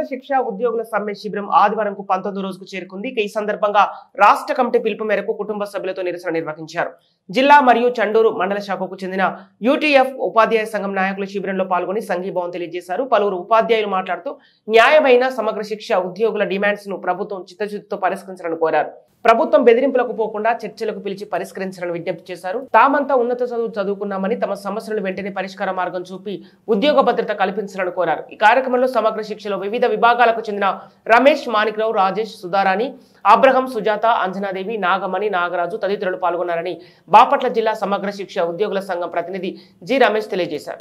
సమగ్ర శిక్ష ఉద్యోగుల సమ్మె శిబిరం ఆదివారంకు 19వ రోజుకు చేరుకుంది. ఈ సందర్భంగా రాష్ట్ర కమిటీ పిలుపు మేరకు కుటుంబ సభ్యులతో నిరసన నిర్వహించారు. జిల్లా మరియు చండూరు మండల శాఖకు చెందిన యూటీఎఫ్ ఉపాధ్యాయ సంఘం నాయకులు శిబిరంలో పాల్గొని సంఘీభావం తెలియజేశారు. పలువురు ఉపాధ్యాయులు మాట్లాడుతూ న్యాయమైన సమగ్ర శిక్ష ఉద్యోగుల డిమాండ్స్ ను ప్రభుత్వం చిత్తశుద్ధితో పరిష్కరించాలని కోరారు. ప్రభుత్వం బెదిరింపులకు పోకుండా చర్చలకు పిలిచి పరిష్కరించాలని విజ్ఞప్తి చేశారు. తామంతా ఉన్నత చదువుకున్నామని తమ సమస్యలను వెంటనే పరిష్కార మార్గం చూపి ఉద్యోగ భద్రత కల్పించాలని కోరారు. ఈ కార్యక్రమంలో సమగ్ర శిక్షలో వివిధ విభాగాలకు చెందిన రమేష్, మాణిక్రావు, రాజేష్, సుధారాణి, అబ్రహం, సుజాత, అంజనాదేవి, నాగమణి, నాగరాజు తదితరులు పాల్గొన్నారని బాపట్ల జిల్లా సమగ్ర శిక్ష ఉద్యోగుల సంఘం ప్రతినిధి జి రమేష్ తెలియజేశారు.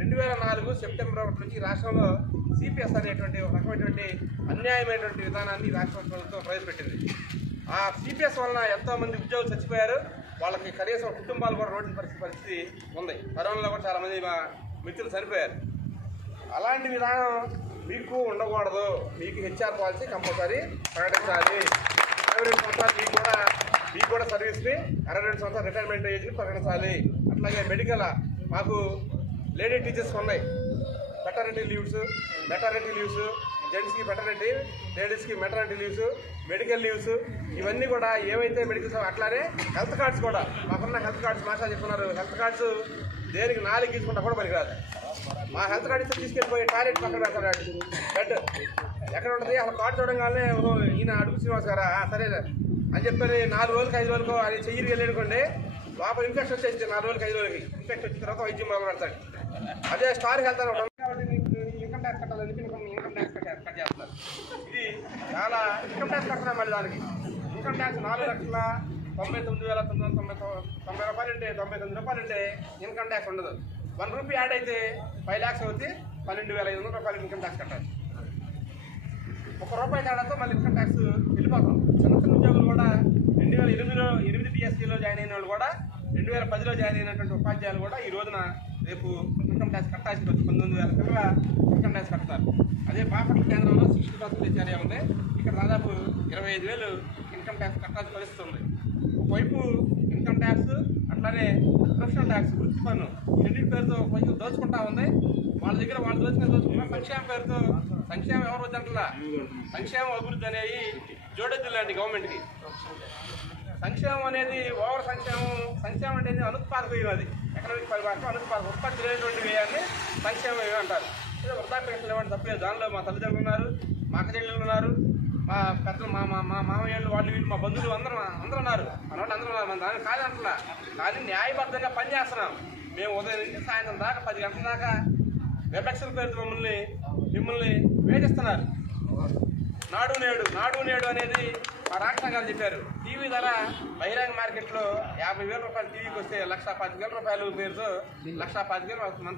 2004 సెప్టెంబర్ 1 నుంచి రాష్ట్రంలో సిపిఎస్ అనేటువంటి ఒక రకమైనటువంటి అన్యాయమైనటువంటి విధానాన్ని రాష్ట్ర ప్రభుత్వం ప్రవేశపెట్టింది. ఆ సిపిఎస్ వలన ఎంతోమంది ఉద్యోగులు చచ్చిపోయారు. వాళ్ళకి కనీసం కుటుంబాలు కూడా రోడ్డు పరిస్థితి ఉంది. కరోనాలో కూడా చాలామంది మా మిత్రులు చనిపోయారు. అలాంటి విధానం మీకు ఉండకూడదు. మీకు హెచ్ఆర్ పాలసీ కంపల్సరీ ప్రకటించాలి. 22 సంవత్సరాలు మీకు కూడా సర్వీస్ని 62 సంవత్సరాలు రిటైర్మెంట్ ఏజ్ని ప్రకటించాలి. అట్లాగే మెడికల్ మాకు లేడీ టీచర్స్ ఉన్నాయి. మెటర్నిటీ లీవ్స్, జెంట్స్కి మెటర్నిటీ, లేడీస్కి మెటర్నిటీ లీవ్స్, మెడికల్ లీవ్స్, ఇవన్నీ కూడా ఏవైతే మెడికల్ అట్లానే హెల్త్ కార్డ్స్ కూడా మాకున్న హెల్త్ కార్డ్స్ మాస్టర్ చెప్తున్నారు. హెల్త్ కార్డ్స్ దేనికి 4 తీసుకుంటా కూడా పనికిరాదు. మా హెల్త్ కార్డ్ ఇస్తే తీసుకెళ్ళిపోయి టాయిలెట్ పక్కన పెడతాడు. బెడ్ ఎక్కడ ఉంటుంది? అసలు కార్డు చూడంగానే ఈయన అడుగు శ్రీనివాస్ గారా సరే అని చెప్పని 4 రోజులకు 5 రోజులకు అది చెయ్యి వెళ్ళనుకోండి, లోపల ఇన్ఫెక్షన్ వచ్చేసి 4 రోజులకి 5 రోజులకి ఇన్ఫెక్షన్ వచ్చిన తర్వాత వైద్యం మొదలు పెడతాడు. అదే స్టార్ హెల్త్ అని ఉంటుంది కాబట్టి ఇన్కమ్ ట్యాక్స్ కట్టాలని ఇన్కమ్ ట్యాక్స్ కట్ చేస్తున్నారు. ఇది చాలా ఇన్కమ్ ట్యాక్స్ కట్టినా మళ్ళీ దానికి ఇన్కమ్ ట్యాక్స్ 4,99,990 రూపాయలు అంటే 99 రూపాయలు అంటే ఇన్కమ్ ట్యాక్స్ ఉండదు. 1 రూపీ యాడ్ అయితే 5 lakhs అవుతుంది. 12,500 రూపాయలు ఇన్కమ్ ట్యాక్స్ కట్టాలి. 1 రూపాయి తేడాతో మళ్ళీ ఇన్కమ్ ట్యాక్స్ వెళ్ళిపోతాం. చిన్న ఉద్యోగులు కూడా 2008లో 8 TSCలో జాయిన్ అయిన వాళ్ళు కూడా 2010లో జాయిన్ అయినటువంటి ఉపాధ్యాయులు కూడా ఈ రోజున రేపు ఇన్కమ్ ట్యాక్స్ కట్టాల్సి వచ్చి 19,000 పిల్లల ఇన్కమ్ ట్యాక్స్ కడతారు. అదే బాపట్ల కేంద్రంలో 60% ఏరియా ఉంది. ఇక్కడ దాదాపు 25,000 ఇన్కమ్ ట్యాక్స్ కట్టాల్సి పరిస్థితుంది. ఒకవైపు ఇన్కమ్ ట్యాక్స్ అట్లానే ప్రొఫెషనల్ ట్యాక్స్, వృత్తి పన్ను, ఈ రెండింటి పేరుతో కొంచెం దోచుకుంటా ఉంది. వాళ్ళ దగ్గర వాళ్ళు దోచుకున్న సంక్షేమ పేరుతో సంక్షేమం ఎవరు వద్దంటలా సంక్షేమం అభివృద్ధి అనేవి జోడెద్దులండి గవర్నమెంట్కి. సంక్షేమం అనేది ఓవర్ సంక్షేమం అనేది అనుత్పాదక వ్యయం. అది ఎకనామిక్ పరిభాష అనుత్పాదక ఉత్పత్తి లేనటువంటి వ్యయాన్ని సంక్షేమ వ్యయం అంటారు. వృద్ధాప్య పెన్షన్ ఇవ్వండి తప్పలేదు. దానిలో మా తల్లిదండ్రులు ఉన్నారు, మా అక్క చెల్లెళ్ళు ఉన్నారు, మా పెద్దలు మా మామయ్యలు వాళ్ళు వీళ్ళు మా బంధువులు అందరూ ఉన్నారు. మన వాళ్ళు అందరూ ఉన్నారు. మన దాన్ని కాదంటున్నా, కానీ న్యాయబద్ధంగా పనిచేస్తున్నాం. మేము ఉదయం నుంచి సాయంత్రం దాకా 10 గంటల దాకా వెబెక్సల్ పేరుతో మిమ్మల్ని వేధిస్తున్నారు. నాడు నేడు అనేది మా రాష్ట్ర గారు చెప్పారు. టీవీ ధర బహిరంగ మార్కెట్లో 50,000 రూపాయలు టీవీకి వస్తే 1,25,000 రూపాయలు పేరుతో 1,25,000